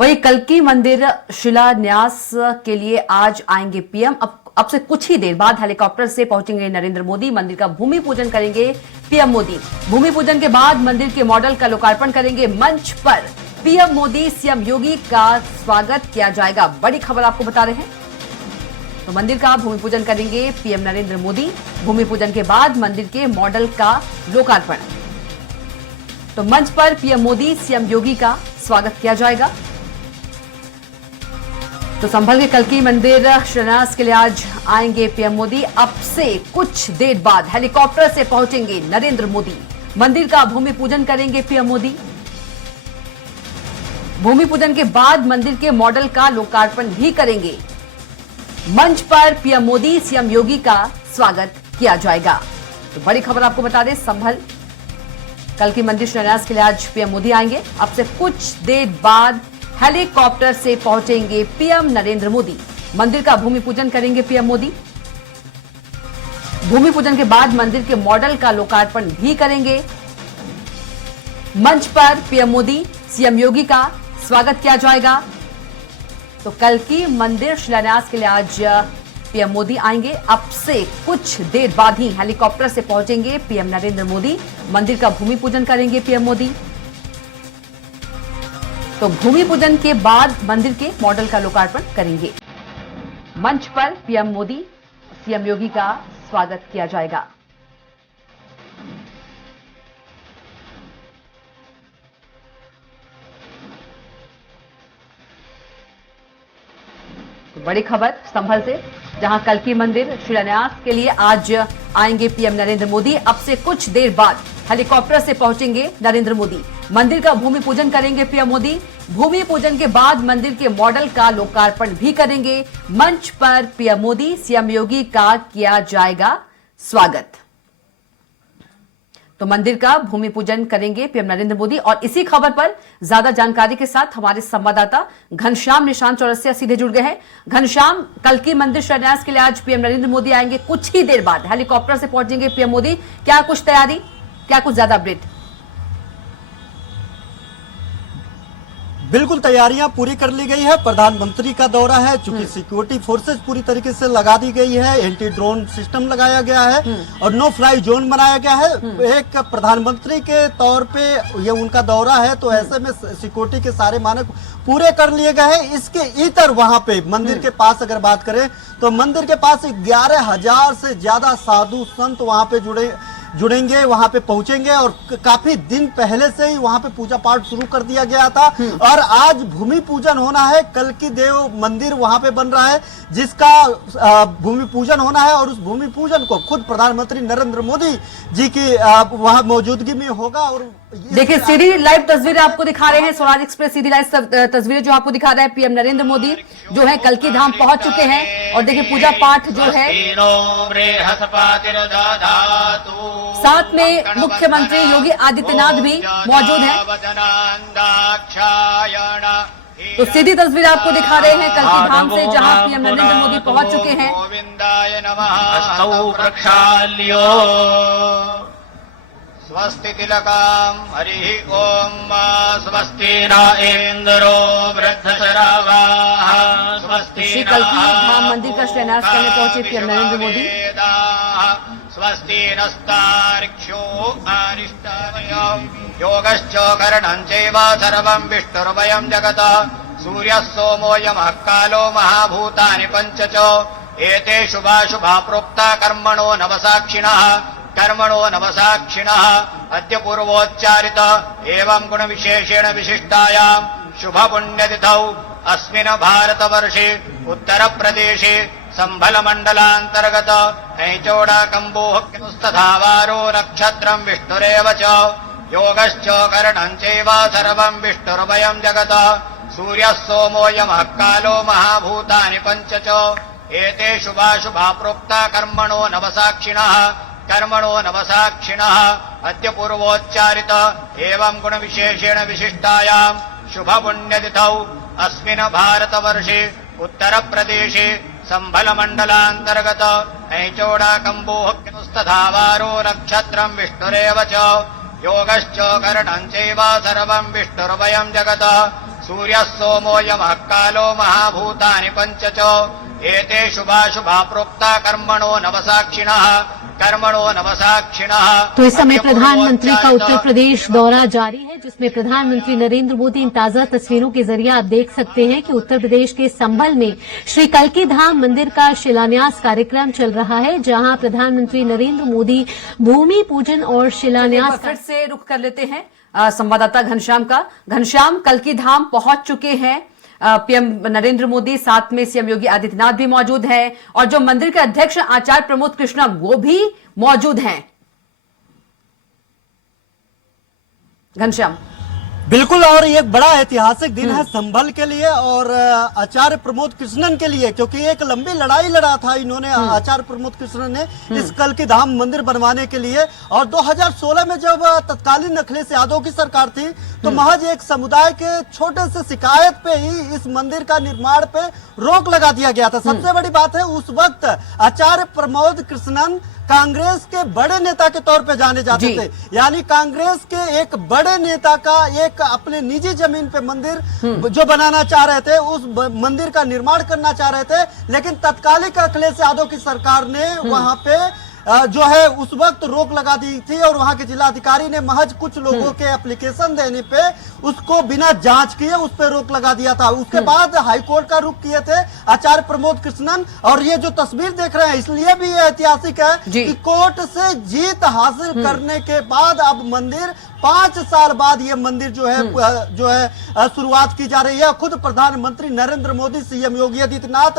वहीं कल्की मंदिर शिलान्यास के लिए आज आएंगे पीएम। अब से कुछ ही देर बाद हेलीकॉप्टर से पहुंचेंगे नरेंद्र मोदी। मंदिर का भूमि पूजन करेंगे पीएम मोदी। भूमि पूजन के बाद मंदिर के मॉडल का लोकार्पण करेंगे। मंच पर पीएम मोदी, सीएम योगी का स्वागत किया जाएगा। बड़ी खबर आपको बता रहे हैं। तो मंदिर का भूमि पूजन करेंगे पीएम नरेंद्र मोदी। भूमि पूजन के बाद मंदिर के मॉडल का लोकार्पण। तो मंच पर पीएम मोदी, सीएम योगी का स्वागत किया जाएगा। तो संभल के कल्की मंदिर शिलान्यास के लिए आज आएंगे पीएम मोदी। अब से कुछ देर बाद हेलीकॉप्टर से पहुंचेंगे नरेंद्र मोदी। मंदिर का भूमि पूजन करेंगे पीएम मोदी। भूमि पूजन के बाद मंदिर के मॉडल का लोकार्पण भी करेंगे। मंच पर पीएम मोदी, सीएम योगी का स्वागत किया जाएगा। तो बड़ी खबर आपको बता दें, संभल कल्की मंदिर शिलान्यास के लिए आज पीएम मोदी आएंगे। अब से कुछ देर बाद हेलीकॉप्टर से पहुंचेंगे पीएम नरेंद्र मोदी। मंदिर का भूमि पूजन करेंगे पीएम मोदी। भूमि पूजन के बाद मंदिर के मॉडल का लोकार्पण भी करेंगे। मंच पर पीएम मोदी, सीएम योगी का स्वागत किया जाएगा। तो कल्की मंदिर शिलान्यास के लिए आज पीएम मोदी आएंगे। अब से कुछ देर बाद ही हेलीकॉप्टर से पहुंचेंगे पीएम नरेंद्र मोदी। मंदिर का भूमि पूजन करेंगे पीएम मोदी। तो भूमि पूजन के बाद मंदिर के मॉडल का लोकार्पण करेंगे। मंच पर पीएम मोदी, सीएम योगी का स्वागत किया जाएगा। तो बड़ी खबर संभल से, जहां कल्की मंदिर शिलान्यास के लिए आज आएंगे पीएम नरेंद्र मोदी। अब से कुछ देर बाद हेलीकॉप्टर से पहुंचेंगे नरेंद्र मोदी। मंदिर का भूमि पूजन करेंगे पीएम मोदी। भूमि पूजन के बाद मंदिर के मॉडल का लोकार्पण भी करेंगे। मंच पर पीएम मोदी, सीएम योगी का किया जाएगा स्वागत। तो मंदिर का भूमि पूजन करेंगे पीएम नरेंद्र मोदी। और इसी खबर पर ज्यादा जानकारी के साथ हमारे संवाददाता घनश्याम निशांत चौरसिया सीधे जुड़ गए हैं। घनश्याम, कल्की मंदिर शिलान्यास के लिए आज पीएम नरेंद्र मोदी आएंगे। कुछ ही देर बाद हेलीकॉप्टर से पहुंचेंगे पीएम मोदी। क्या कुछ तैयारी, क्या कुछ ज्यादा अपडेट? बिल्कुल तैयारियां पूरी कर ली गई है। प्रधानमंत्री का दौरा है, चूंकि सिक्योरिटी फोर्सेस पूरी तरीके से लगा दी गई है, एंटी ड्रोन सिस्टम लगाया गया है और नो फ्लाई जोन बनाया गया है। एक प्रधानमंत्री के तौर पे ये उनका दौरा है, तो ऐसे में सिक्योरिटी के सारे मानक पूरे कर लिए गए हैं। इसके इतर वहां पे मंदिर के पास अगर बात करें तो मंदिर के पास 11,000 से ज्यादा साधु संत वहां पे जुड़ेंगे, वहां पे पहुंचेंगे। और काफी दिन पहले से ही वहां पे पूजा पाठ शुरू कर दिया गया था और आज भूमि पूजन होना है। कल्की देव मंदिर वहां पे बन रहा है, जिसका भूमि पूजन होना है और उस भूमि पूजन को खुद प्रधानमंत्री नरेंद्र मोदी जी की वहां मौजूदगी में होगा। और देखिए, सीधी लाइव तस्वीरें आपको दिखा रहे हैं, स्वराज एक्सप्रेस सीधी लाइव तस्वीरें जो आपको दिखा रहा है। पीएम नरेंद्र मोदी जो है कल्की धाम पहुंच चुके हैं और देखिए पूजा पाठ जो है, साथ में मुख्यमंत्री योगी आदित्यनाथ भी मौजूद हैं। तो सीधी तस्वीर आपको दिखा रहे हैं कल्की धाम से, जहां पीएम नरेंद्र मोदी पहुंच चुके हैं। स्वस्ति तिलकाम हरि ओम स्वस्ति न इंद्रो वृद्धशरावाः स्वस्ति श्री कल्की धाम मंदिर का शिलान्यास करने पहुंचे पीएम नरेंद्र मोदी। स्वस्ति नस्तार्क्ष्यो अरिष्टानयो योगश्च करणं चैव सर्वं विष्णुर्वयं जगतः सूर्यः सोमो यमः कालो महाभूतानि पञ्च च एते शुभाशुभा प्रोक्ता कर्मणो नवसाक्षिणः अद्य पूर्वोच्चारित एवं गुणविशेषेण विशिष्टायां शुभपुण्यतिथौ अस्मिन् भारतवर्षे उत्तरप्रदेशे सम्भलमण्डलान्तर्गत ऐचोडाकम्बोस्तथावारो नक्षत्रं विष्णुरेव च योगश्च करणं चैव सर्वं विष्णुर्वयं जगतः सूर्यः सोमो यमः कालो महाभूतानि पञ्च च एते शुभाशुभा प्रोक्ता कर्मणो नवसाक्षिणः अद्य पूर्वोच्चारित एवं गुणविशेषेण विशिष्टायां शुभपुण्यतिथौ अस्मिन् भारतवर्षे उत्तरप्रदेशे सम्भलमण्डलान्तर्गत ऐचोडाकम्बोस्तथावारो नक्षत्रं विष्णुरेव च योगश्च करणं चैव सर्वं विष्णुर्वयं जगतः सूर्यः सोमोऽयमः कालो महाभूतानि पञ्च च एते शुभाशुभा प्रोक्ता कर्मणो नवसाक्षिणः तो इस समय प्रधानमंत्री का उत्तर प्रदेश दौरा जारी है, जिसमें प्रधानमंत्री नरेंद्र मोदी इन ताजा तस्वीरों के जरिए आप देख सकते हैं कि उत्तर प्रदेश के संभल में श्री कल्की धाम मंदिर का शिलान्यास कार्यक्रम चल रहा है, जहां प्रधानमंत्री नरेंद्र मोदी भूमि पूजन और शिलान्यास। फिर से रुख कर लेते हैं संवाददाता घनश्याम का। घनश्याम, कल्की धाम पहुंच चुके हैं पीएम नरेंद्र मोदी, साथ में सीएम योगी आदित्यनाथ भी मौजूद हैं और जो मंदिर के अध्यक्ष आचार्य प्रमोद कृष्णा वो भी मौजूद हैं। घनश्याम। बिल्कुल, और ये एक बड़ा ऐतिहासिक दिन है संभल के लिए और आचार्य प्रमोद कृष्णन के लिए, क्योंकि एक लंबी लड़ाई लड़ा था इन्होंने आचार्य प्रमोद कृष्णन ने इस कल्की धाम मंदिर बनवाने के लिए। और 2016 में जब तत्कालीन अखिलेश यादव की सरकार थी तो महज एक समुदाय के छोटे से शिकायत पे ही इस मंदिर का निर्माण पे रोक लगा दिया गया था। सबसे बड़ी बात है, उस वक्त आचार्य प्रमोद कृष्णन कांग्रेस के बड़े नेता के तौर पे जाने जाते थे, यानी कांग्रेस के एक बड़े नेता का एक अपने निजी जमीन पे मंदिर जो बनाना चाह रहे थे, उस मंदिर का निर्माण करना चाह रहे थे, लेकिन तत्कालिक अखिलेश यादव की सरकार ने वहां पे जो है उस वक्त रोक लगा दी थी और वहां के जिलाधिकारी ने महज कुछ लोगों के एप्लीकेशन देने पे उसको बिना जांच किए उस पर रोक लगा दिया था। उसके बाद हाईकोर्ट का रुख किए थे आचार्य प्रमोद कृष्णन। और ये जो तस्वीर देख रहे हैं इसलिए भी ये ऐतिहासिक है कि कोर्ट से जीत हासिल करने के बाद अब मंदिर 5 साल बाद ये मंदिर जो है शुरुआत की जा रही है। खुद प्रधानमंत्री नरेंद्र मोदी, सीएम योगी आदित्यनाथ,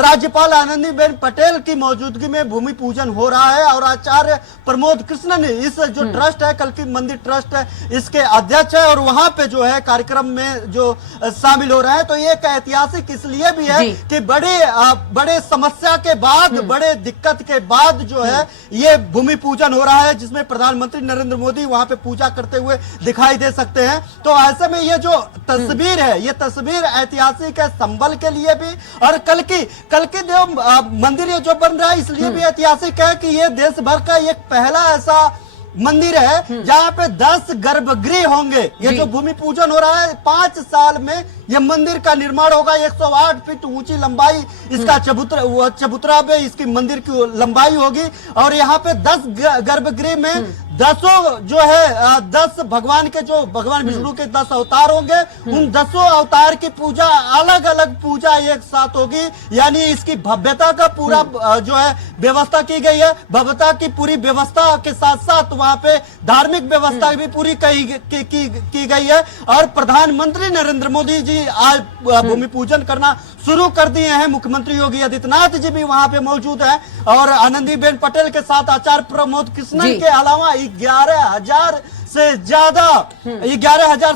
राज्यपाल आनंदीबेन पटेल की मौजूदगी में भूमि पूजन हो रहा है और आचार्य प्रमोद कृष्णन इस जो ट्रस्ट है, कल्की मंदिर ट्रस्ट है, इसके अध्यक्ष है और वहां पे जो है कार्यक्रम में जो शामिल हो रहे हैं। तो ये एक ऐतिहासिक इसलिए भी है कि बड़े समस्या के बाद, बड़े दिक्कत के बाद जो है ये भूमि पूजन हो रहा है, जिसमें प्रधानमंत्री नरेंद्र मोदी वहां पे पूजा करते हुए दिखाई दे सकते हैं। तो ऐसे में ये जो तस्वीर है, ये तस्वीर ऐतिहासिक है संभल के लिए भी और कल्की देव मंदिर ये जो बन रहा है इसलिए भी ऐतिहासिक है कि ये देश भर का एक पहला ऐसा मंदिर है जहाँ पे 10 गर्भगृह होंगे। ये जो भूमि पूजन हो रहा है 5 साल में ये मंदिर का निर्माण होगा। 108 फीट ऊंची लंबाई इसका चबूतरा पे इसकी मंदिर की लंबाई होगी और यहाँ पे 10 गर्भगृह में 10 जो है 10 भगवान के जो भगवान विष्णु के 10 अवतार होंगे, उन 10 अवतार की पूजा अलग अलग पूजा एक साथ होगी। यानी इसकी भव्यता का पूरा जो है व्यवस्था की गई है। भव्यता की पूरी व्यवस्था के साथ साथ वहां पे धार्मिक व्यवस्था भी पूरी की गई है और प्रधानमंत्री नरेंद्र मोदी जी आज भूमि पूजन करना शुरू कर दिए हैं। मुख्यमंत्री योगी आदित्यनाथ जी भी वहां पे मौजूद हैं और आनंदीबेन पटेल के साथ आचार्य प्रमोद कृष्णन के अलावा 11,000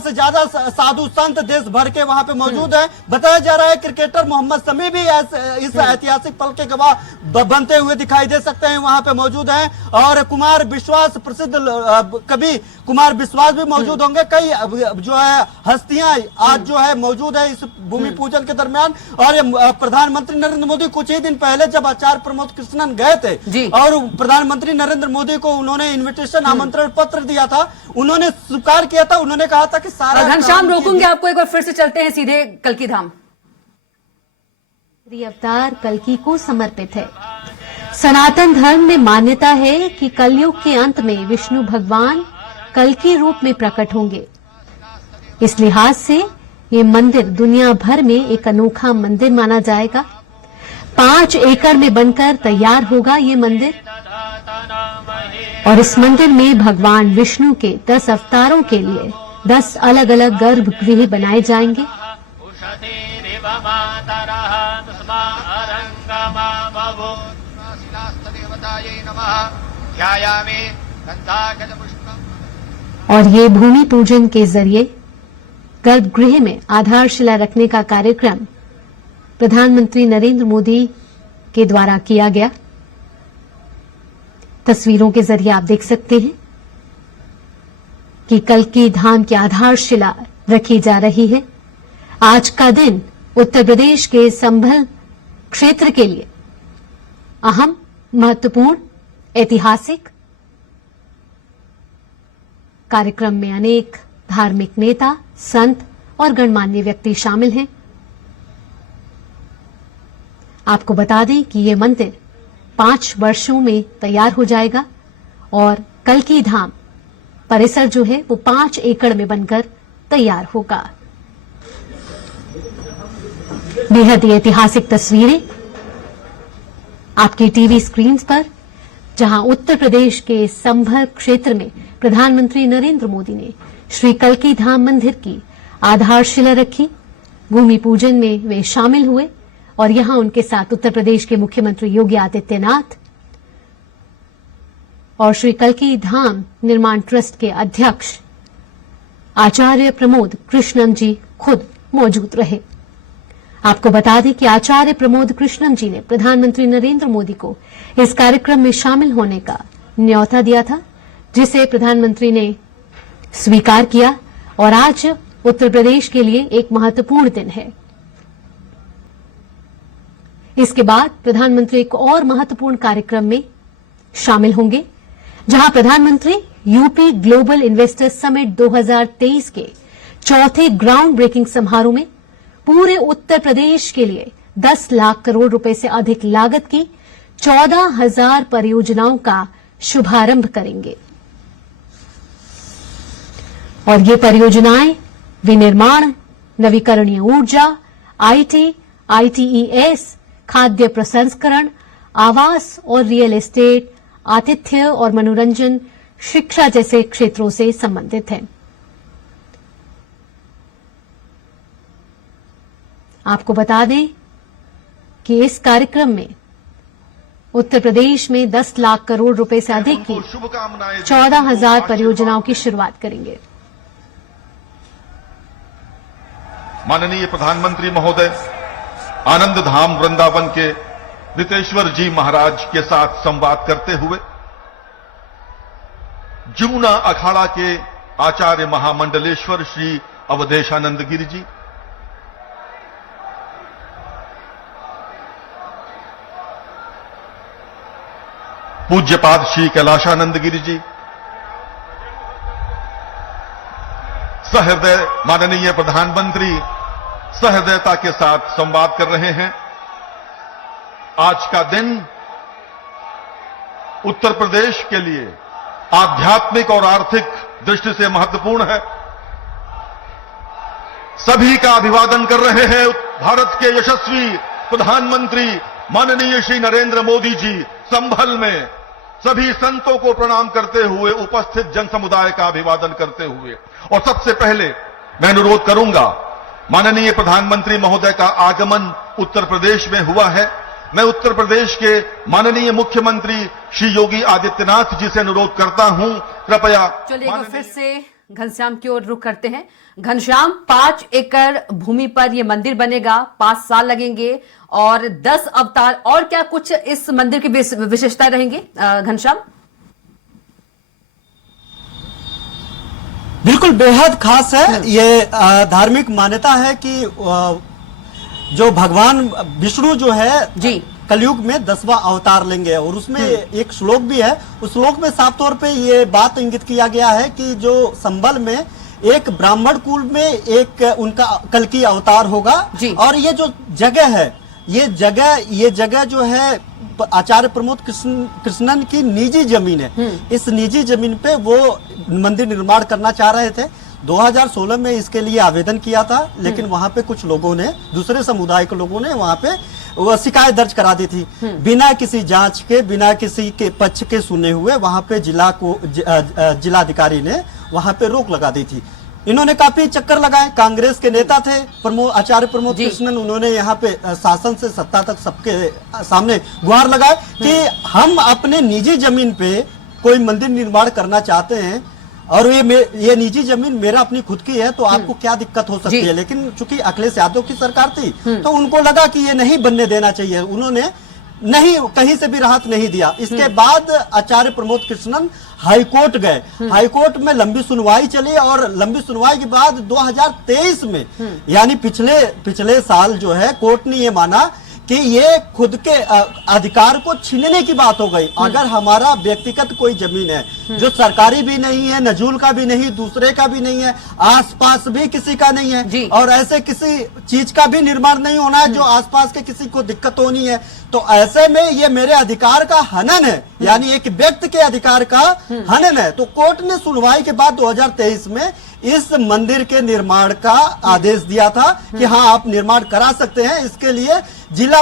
से ज्यादा साधु संत देश भर के वहां पे मौजूद हैं। बताया जा रहा है क्रिकेटर मोहम्मद शमी भी इस ऐतिहासिक पल के गवाह बनते हुए दिखाई दे सकते हैं, वहां पे मौजूद हैं और कुमार विश्वास, प्रसिद्ध कवि कुमार विश्वास भी मौजूद होंगे। कई जो है हस्तियां आज जो है मौजूद है इस भूमि पूजन के दरमियान। और प्रधानमंत्री नरेंद्र मोदी कुछ ही दिन पहले जब आचार्य प्रमोद कृष्णन गए थे और प्रधानमंत्री नरेंद्र मोदी को उन्होंने इन्विटेशन आमंत्रण पत्र दिया था, उन्होंने स्वीकार किया था, उन्होंने कहा था कि सारा घनश्याम रोकूंगे आपको एक बार, फिर से चलते हैं सीधे कल्की धाम। अवतार कल्की को समर्पित है। सनातन धर्म में मान्यता है कि कलयुग के अंत में विष्णु भगवान कल्की रूप में प्रकट होंगे। इस लिहाज से ये मंदिर दुनिया भर में एक अनोखा मंदिर माना जाएगा। 5 एकड़ में बनकर तैयार होगा ये मंदिर और इस मंदिर में भगवान विष्णु के 10 अवतारों के लिए 10 अलग अलग गर्भगृह बनाए जाएंगे। और ये भूमि पूजन के जरिए गर्भगृह में आधारशिला रखने का कार्यक्रम प्रधानमंत्री नरेंद्र मोदी के द्वारा किया गया। तस्वीरों के जरिए आप देख सकते हैं कि कल्की धाम की आधारशिला रखी जा रही है। आज का दिन उत्तर प्रदेश के संभल क्षेत्र के लिए अहम, महत्वपूर्ण, ऐतिहासिक कार्यक्रम में अनेक धार्मिक नेता, संत और गणमान्य व्यक्ति शामिल हैं। आपको बता दें कि ये मंदिर 5 वर्षों में तैयार हो जाएगा और कल्की धाम परिसर जो है वो 5 एकड़ में बनकर तैयार होगा। बेहद ही ऐतिहासिक तस्वीरें आपकी टीवी स्क्रीन पर, जहां उत्तर प्रदेश के संभल क्षेत्र में प्रधानमंत्री नरेंद्र मोदी ने श्री कल्की धाम मंदिर की आधारशिला रखी। भूमि पूजन में वे शामिल हुए और यहां उनके साथ उत्तर प्रदेश के मुख्यमंत्री योगी आदित्यनाथ और श्री कल्की धाम निर्माण ट्रस्ट के अध्यक्ष आचार्य प्रमोद कृष्णन जी खुद मौजूद रहे। आपको बता दें कि आचार्य प्रमोद कृष्णन जी ने प्रधानमंत्री नरेंद्र मोदी को इस कार्यक्रम में शामिल होने का न्यौता दिया था, जिसे प्रधानमंत्री ने स्वीकार किया और आज उत्तर प्रदेश के लिए एक महत्वपूर्ण दिन है। इसके बाद प्रधानमंत्री एक और महत्वपूर्ण कार्यक्रम में शामिल होंगे, जहां प्रधानमंत्री यूपी ग्लोबल इन्वेस्टर समिट 2023 के चौथे ग्राउंड ब्रेकिंग समारोह में पूरे उत्तर प्रदेश के लिए 10 लाख करोड़ रुपए से अधिक लागत की 14,000 परियोजनाओं का शुभारंभ करेंगे। और ये परियोजनाएं विनिर्माण, नवीकरणीय ऊर्जा, आईटी, आईटीईएस, खाद्य प्रसंस्करण, आवास और रियल एस्टेट, आतिथ्य और मनोरंजन, शिक्षा जैसे क्षेत्रों से संबंधित हैं। आपको बता दें कि इस कार्यक्रम में उत्तर प्रदेश में 10 लाख करोड़ रुपए से अधिक की 14,000 परियोजनाओं की शुरुआत करेंगे। माननीय प्रधानमंत्री महोदय आनंद धाम वृंदावन के रितेश्वर जी महाराज के साथ संवाद करते हुए जमुना अखाड़ा के आचार्य महामंडलेश्वर श्री अवधेशानंद गिरि जी, पूज्यपाद श्री कैलाशानंद गिरि जी, सहृदय माननीय प्रधानमंत्री सहृदयता के साथ संवाद कर रहे हैं। आज का दिन उत्तर प्रदेश के लिए आध्यात्मिक और आर्थिक दृष्टि से महत्वपूर्ण है। सभी का अभिवादन कर रहे हैं भारत के यशस्वी प्रधानमंत्री माननीय श्री नरेंद्र मोदी जी। संभल में सभी संतों को प्रणाम करते हुए, उपस्थित जन समुदाय का अभिवादन करते हुए, और सबसे पहले मैं अनुरोध करूंगा, माननीय प्रधानमंत्री महोदय का आगमन उत्तर प्रदेश में हुआ है। मैं उत्तर प्रदेश के माननीय मुख्यमंत्री श्री योगी आदित्यनाथ जी से अनुरोध करता हूं, कृपया। चलिए एक बार फिर से घनश्याम की ओर रुख करते हैं। घनश्याम, 5 एकड़ भूमि पर यह मंदिर बनेगा, 5 साल लगेंगे और 10 अवतार, और क्या कुछ इस मंदिर की विशेषता रहेंगे घनश्याम? बिल्कुल बेहद खास है। ये धार्मिक मान्यता है कि जो भगवान विष्णु जो है जी कलयुग में 10वां अवतार लेंगे, और उसमें एक श्लोक भी है। उस श्लोक में साफ तौर पे ये बात इंगित किया गया है कि जो संबल में एक ब्राह्मण कुल में एक उनका कल्की अवतार होगा। और ये जो जगह है, ये जगह जो है आचार्य प्रमोद कृष्णन की निजी जमीन है। इस निजी जमीन पे वो मंदिर निर्माण करना चाह रहे थे। 2016 में इसके लिए आवेदन किया था, लेकिन वहां पे कुछ लोगों ने, दूसरे समुदाय के लोगों ने वहां पे वो शिकायत दर्ज करा दी थी। बिना किसी जांच के, बिना किसी के पक्ष के सुने हुए वहां पे जिलाधिकारी ने वहां पे रोक लगा दी थी। इन्होंने काफी चक्कर लगाए। कांग्रेस के नेता थे आचार्य प्रमोद कृष्णन, उन्होंने यहाँ पे शासन से सत्ता तक सबके सामने गुहार लगाए कि हम अपने निजी जमीन पे कोई मंदिर निर्माण करना चाहते हैं, और ये निजी जमीन मेरा अपनी खुद की है, तो आपको क्या दिक्कत हो सकती है। लेकिन चूंकि अखिलेश यादव की सरकार थी, तो उनको लगा कि ये नहीं बनने देना चाहिए। उन्होंने नहीं, कहीं से भी राहत नहीं दिया। इसके बाद आचार्य प्रमोद कृष्णन हाईकोर्ट गए। हाईकोर्ट में लंबी सुनवाई चली, और लंबी सुनवाई के बाद 2023 में, यानी पिछले साल जो है, कोर्ट ने ये माना कि ये खुद के अधिकार को छीनने की बात हो गई। अगर हमारा व्यक्तिगत कोई जमीन है जो सरकारी भी नहीं है, नजूल का भी नहीं, दूसरे का भी नहीं है, आसपास भी किसी का नहीं जी। है, और ऐसे किसी चीज का भी निर्माण नहीं होना है जो आसपास के किसी को दिक्कत होनी है, तो ऐसे में ये मेरे अधिकार का हनन है, यानी एक व्यक्ति के अधिकार का हनन है। तो कोर्ट ने सुनवाई के बाद 2023 में इस मंदिर के निर्माण का आदेश दिया था कि हाँ आप निर्माण करा सकते हैं। इसके लिए जिला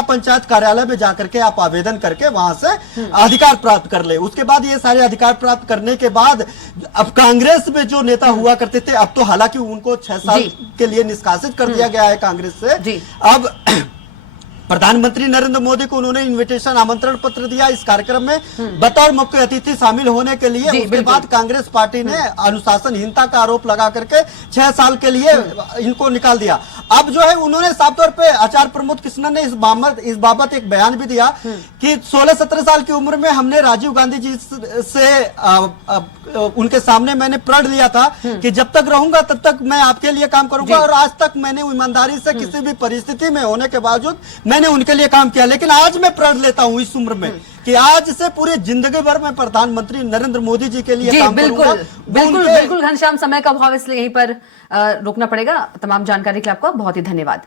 पंचायत कार्यालय में जाकर के आप आवेदन करके वहां से अधिकार प्राप्त कर ले। उसके बाद ये सारे अधिकार प्राप्त करने के बाद अब कांग्रेस में जो नेता हुआ करते थे, अब तो हालांकि उनको 6 साल के लिए निष्कासित कर दिया गया है कांग्रेस से। अब प्रधानमंत्री नरेंद्र मोदी को उन्होंने इनविटेशन, आमंत्रण पत्र दिया इस कार्यक्रम में बतौर मुख्य अतिथि शामिल होने के लिए। उसके बाद कांग्रेस पार्टी ने अनुशासनहीनता का आरोप लगा करके 6 साल के लिए इनको निकाल दिया। अब जो है उन्होंने साफ तौर पे आचार्य प्रमोद कृष्णन ने इस बाबत एक बयान भी दिया कि 16-17 साल की उम्र में हमने राजीव गांधी जी से उनके सामने मैंने प्रण लिया था कि जब तक रहूंगा तब तक मैं आपके लिए काम करूंगा, और आज तक मैंने ईमानदारी से किसी भी परिस्थिति में होने के बावजूद मैंने उनके लिए काम किया। लेकिन आज मैं प्रण लेता हूं इस उम्र में कि आज से पूरी जिंदगी भर मैं प्रधानमंत्री नरेंद्र मोदी जी के लिए काम करूंगा। बिल्कुल घनश्याम, समय का अभाव इसलिए यहीं पर रोकना पड़ेगा। तमाम जानकारी के लिए आपका बहुत ही धन्यवाद।